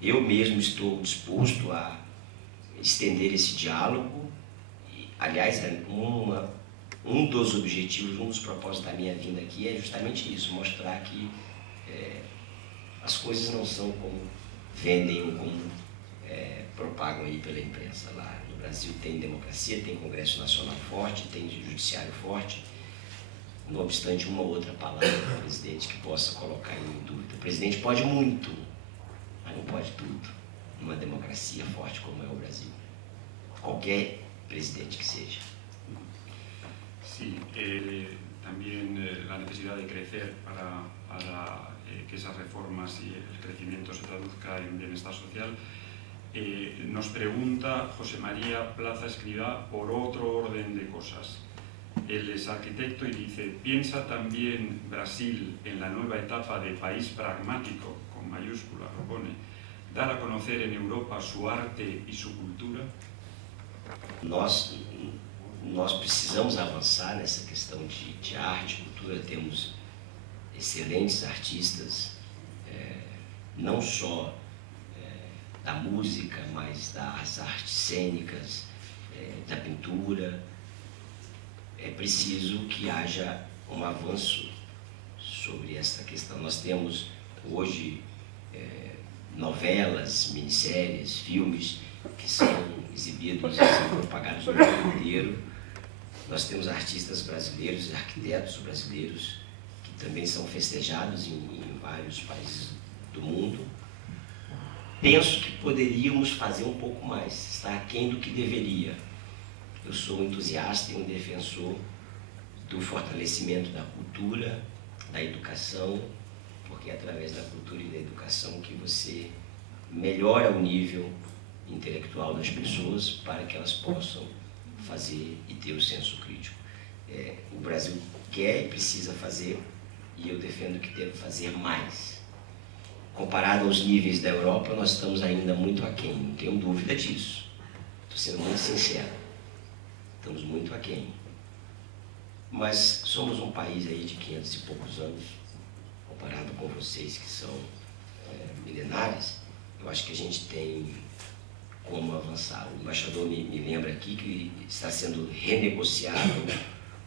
Eu mesmo estou disposto a estender esse diálogo. Aliás, um dos objetivos, um dos propósitos da minha vinda aqui é justamente isso, mostrar que as coisas não são como vendem ou como propagam aí pela imprensa. Lá no Brasil tem democracia, tem Congresso Nacional forte, tem Judiciário forte, não obstante uma ou outra palavra do presidente que possa colocar em dúvida. O presidente pode muito, mas não pode tudo, numa democracia forte como é o Brasil. Qualquer presidente que seja. Sí, también la necesidad de crecer para que esas reformas y el crecimiento se traduzca en bienestar social. Nos pregunta José María Plaza Escrivá por otro orden de cosas. Él es arquitecto y dice, ¿piensa también Brasil en la nueva etapa de país pragmático, con mayúsculas lo pone, dar a conocer en Europa su arte y su cultura? Nós precisamos avançar nessa questão de arte, cultura. Temos excelentes artistas, não só da música, mas das artes cênicas, da pintura. É preciso que haja um avanço sobre esta questão. Nós temos hoje novelas, minisséries, filmes que são exibidos e são propagados no mundo inteiro. Nós temos artistas brasileiros, arquitetos brasileiros, que também são festejados em vários países do mundo. penso que poderíamos fazer um pouco mais, está aquém do que deveria. Eu sou um entusiasta e um defensor do fortalecimento da cultura, da educação, porque é através da cultura e da educação que você melhora o nível intelectual das pessoas para que elas possam fazer e ter o senso crítico. O Brasil quer e precisa fazer, e eu defendo que deve fazer mais. Comparado aos níveis da Europa, nós estamos ainda muito aquém, não tenho dúvida disso. Estou sendo muito sincero. Estamos muito aquém. Mas somos um país aí de 500 e poucos anos, comparado com vocês que são milenares. Eu acho que a gente tem como avançar. O embaixador me lembra aqui que está sendo renegociado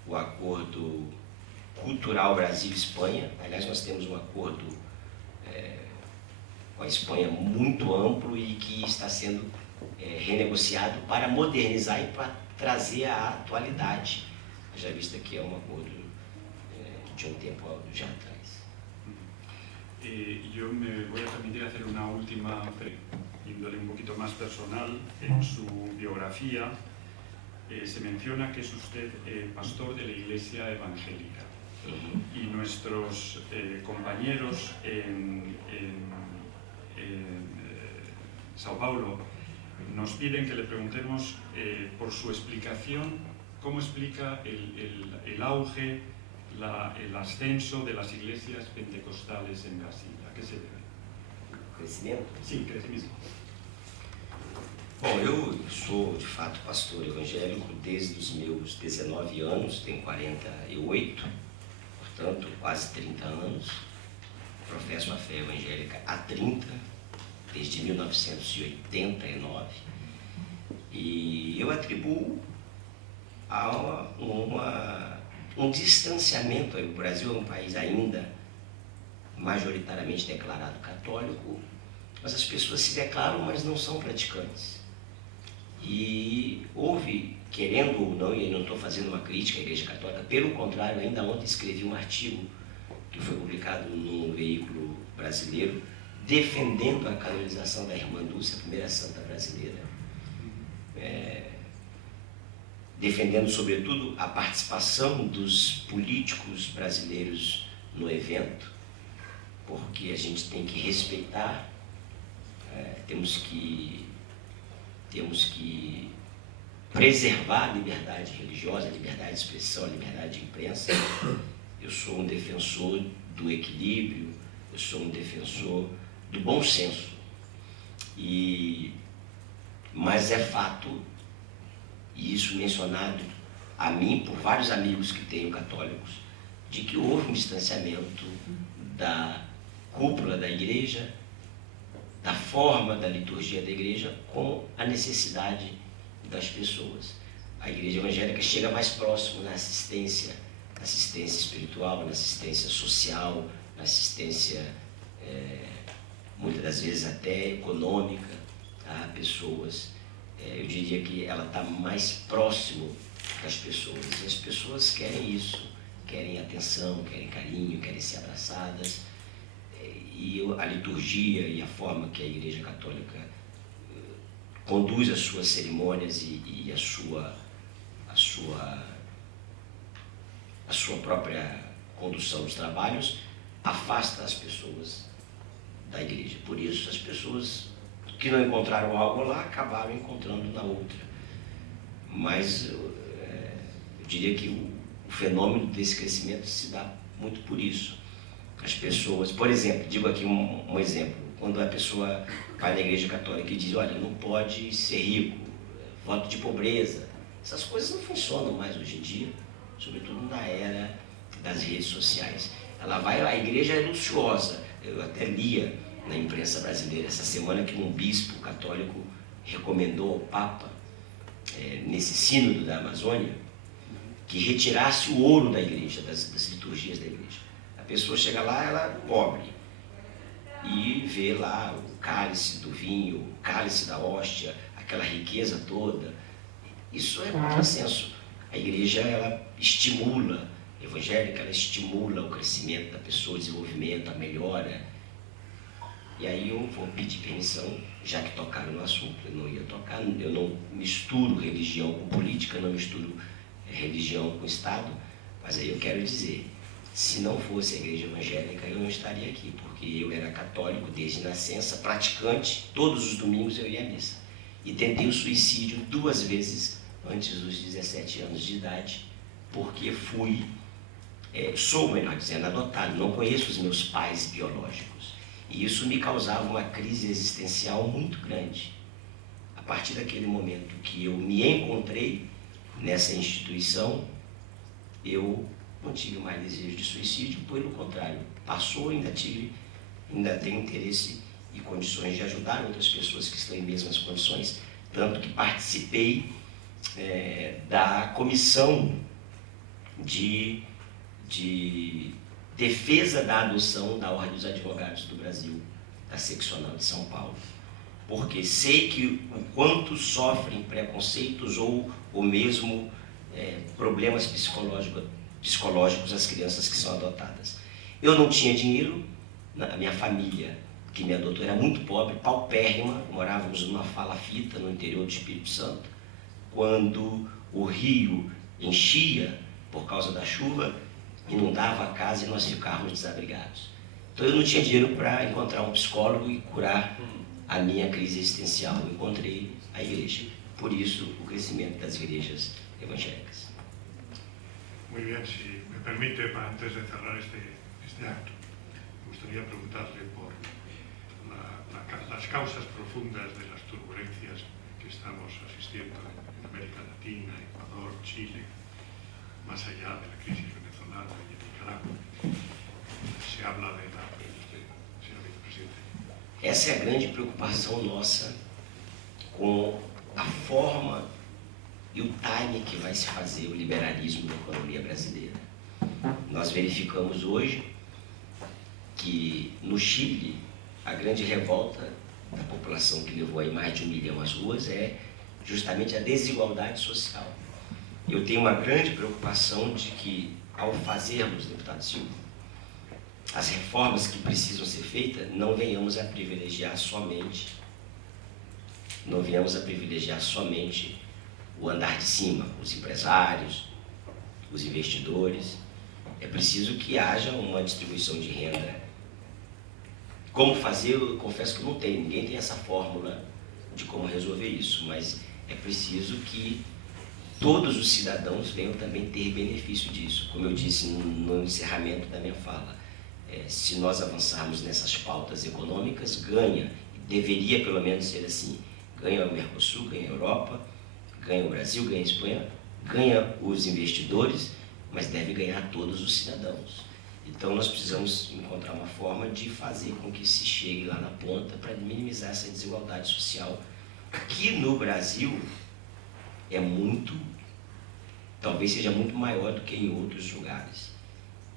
o acordo cultural Brasil-Espanha. Aliás, nós temos um acordo com a Espanha muito amplo e que está sendo renegociado para modernizar e para trazer a atualidade, já vista que é um acordo de um tempo já atrás. Yo me voy a permitir hacer una última índole un poquito más personal. En su biografía se menciona que es usted pastor de la Iglesia Evangélica. Y nuestros compañeros en Sao Paulo nos piden que le preguntemos por su explicación, cómo explica el auge, el ascenso de las iglesias pentecostales en Brasil. ¿A qué se debe? Crescimento? Sí, crecimiento. Bom, eu sou de fato pastor evangélico desde os meus 19 anos, tenho 48, portanto quase 30 anos. Professo a fé evangélica há 30, desde 1989. E eu atribuo a um distanciamento. O Brasil é um país ainda majoritariamente declarado católico, mas as pessoas se declaram, mas não são praticantes. E houve, querendo ou não, e eu não estou fazendo uma crítica à Igreja Católica, pelo contrário, ainda ontem escrevi um artigo que foi publicado num veículo brasileiro, defendendo a canonização da Irmã Dulce, a primeira santa brasileira, defendendo sobretudo a participação dos políticos brasileiros no evento, porque a gente tem que respeitar, temos que preservar a liberdade religiosa, a liberdade de expressão, a liberdade de imprensa. Eu sou um defensor do equilíbrio, eu sou um defensor do bom senso. Mas é fato, e isso mencionado a mim por vários amigos que tenho católicos, de que houve um distanciamento da cúpula da igreja, da forma da liturgia da igreja, com a necessidade das pessoas. A igreja evangélica chega mais próximo na assistência espiritual, na assistência social, na assistência, muitas das vezes até econômica, a pessoas. Eu diria que ela está mais próximo das pessoas. E as pessoas querem isso, querem atenção, querem carinho, querem ser abraçadas. E a liturgia e a forma que a Igreja Católica conduz as suas cerimônias e a sua própria condução dos trabalhos afasta as pessoas da igreja. Por isso, as pessoas que não encontraram algo lá acabaram encontrando na outra. Mas eu diria que o fenômeno desse crescimento se dá muito por isso. As pessoas, por exemplo, digo aqui um exemplo, quando a pessoa vai na igreja católica e diz, olha, não pode ser rico, voto de pobreza, essas coisas não funcionam mais hoje em dia, sobretudo na era das redes sociais. Ela vai, a igreja é luxuosa. Eu até lia na imprensa brasileira essa semana que um bispo católico recomendou ao Papa, nesse sínodo da Amazônia, que retirasse o ouro da igreja, das liturgias da igreja. A pessoa chega lá, ela é pobre, e vê lá o cálice do vinho, o cálice da hóstia, aquela riqueza toda. Isso é contrassenso. A igreja, ela estimula, a evangélica, ela estimula o crescimento da pessoa, o desenvolvimento, a melhora. E aí eu vou pedir permissão, já que tocaram no assunto, eu não ia tocar, eu não misturo religião com política, não misturo religião com Estado, mas aí eu quero dizer, se não fosse a igreja evangélica, eu não estaria aqui, porque eu era católico desde nascença, praticante, todos os domingos eu ia à missa. E tentei o suicídio 2 vezes antes dos 17 anos de idade, porque sou, melhor dizendo, adotado, não conheço os meus pais biológicos. E isso me causava uma crise existencial muito grande. A partir daquele momento que eu me encontrei nessa instituição, eu não tive mais desejo de suicídio, pelo contrário, passou, ainda tenho interesse e condições de ajudar outras pessoas que estão em mesmas condições, tanto que participei da comissão de defesa da adoção da Ordem dos Advogados do Brasil, da seccional de São Paulo, porque sei que o quanto sofrem preconceitos ou mesmo problemas psicológicos as crianças que são adotadas. Eu não tinha dinheiro, a minha família que me adotou era muito pobre, paupérrima, morávamos numa palafita no interior do Espírito Santo. Quando o rio enchia por causa da chuva, inundava a casa e nós ficávamos desabrigados. Então eu não tinha dinheiro para encontrar um psicólogo e curar a minha crise existencial. Eu encontrei a igreja. Por isso, o crescimento das igrejas evangélicas. Muy bien, si me permite, antes de cerrar este acto, me gustaría preguntarle por las causas profundas de las turbulencias que estamos asistiendo en América Latina, Ecuador, Chile, más allá de la crisis venezolana y en Nicaragua. Se habla de la... Señor vicepresidente. Essa é a grande preocupação nossa com a forma e o time que vai se fazer o liberalismo da economia brasileira. Nós verificamos hoje que no Chile a grande revolta da população que levou aí mais de 1 milhão às ruas é justamente a desigualdade social. Eu tenho uma grande preocupação de que, ao fazermos, deputado Silva, as reformas que precisam ser feitas, não venhamos a privilegiar somente o andar de cima, os empresários, os investidores. É preciso que haja uma distribuição de renda. Como fazer, eu confesso que não tem, ninguém tem essa fórmula de como resolver isso, mas é preciso que todos os cidadãos venham também ter benefício disso. Como eu disse no encerramento da minha fala, se nós avançarmos nessas pautas econômicas, ganha, deveria pelo menos ser assim, ganha o Mercosul, ganha a Europa, ganha o Brasil, ganha a Espanha, ganha os investidores, mas deve ganhar todos os cidadãos. Então nós precisamos encontrar uma forma de fazer com que se chegue lá na ponta para minimizar essa desigualdade social, que no Brasil talvez seja muito maior do que em outros lugares.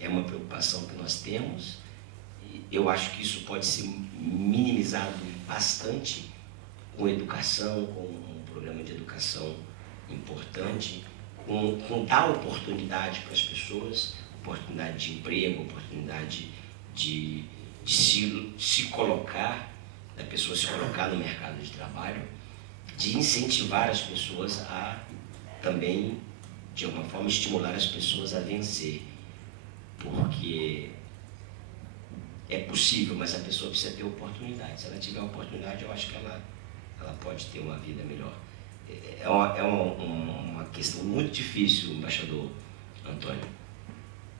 É uma preocupação que nós temos, e eu acho que isso pode ser minimizado bastante com educação, com um programa de educação importante, com dar oportunidade para as pessoas, oportunidade de emprego, oportunidade de se colocar, da pessoa se colocar no mercado de trabalho, de incentivar as pessoas a também, de alguma forma, estimular as pessoas a vencer. Porque é possível, mas a pessoa precisa ter oportunidade. Se ela tiver oportunidade, eu acho que ela pode ter uma vida melhor. É uma questão muito difícil, embaixador Antônio,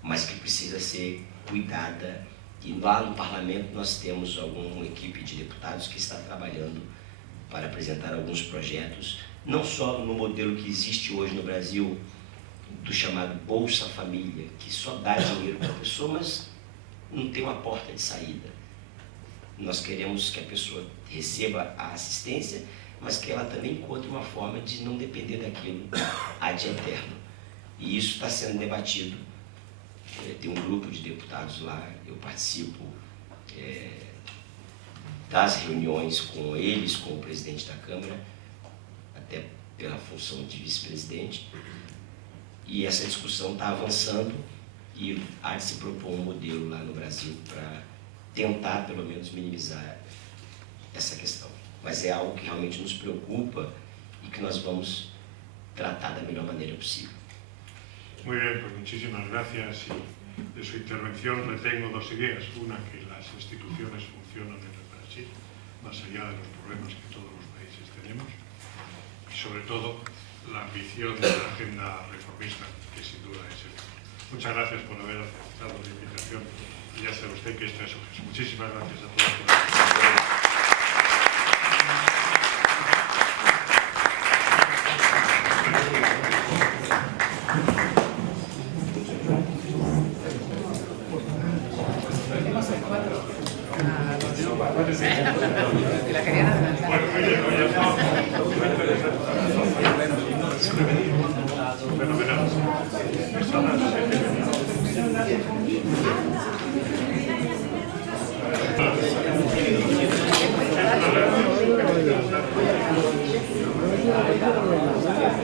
mas que precisa ser cuidada. E lá no parlamento nós temos alguma equipe de deputados que está trabalhando para apresentar alguns projetos, não só no modelo que existe hoje no Brasil, do chamado Bolsa Família, que só dá dinheiro para a pessoa, mas não tem uma porta de saída. Nós queremos que a pessoa receba a assistência, mas que ela também encontre uma forma de não depender daquilo ad eterno. E isso está sendo debatido. Tem um grupo de deputados lá, eu participo das reuniões com eles, com o presidente da Câmara, até pela função de vice-presidente, e essa discussão está avançando e há de se propor um modelo lá no Brasil para tentar, pelo menos, minimizar essa questão. Mas é algo que realmente nos preocupa y que nós vamos tratar da melhor maneira possível. Muy bien, pues muchísimas gracias. Y de su intervención retengo dos ideas. Una, que las instituciones funcionan en el Brasil, más allá de los problemas que todos los países tenemos. Y sobre todo, la ambición de la agenda reformista, que sin duda es el. Muchas gracias por haber aceptado la invitación. Y ya sabe usted que esto es su. Muchísimas gracias a todos por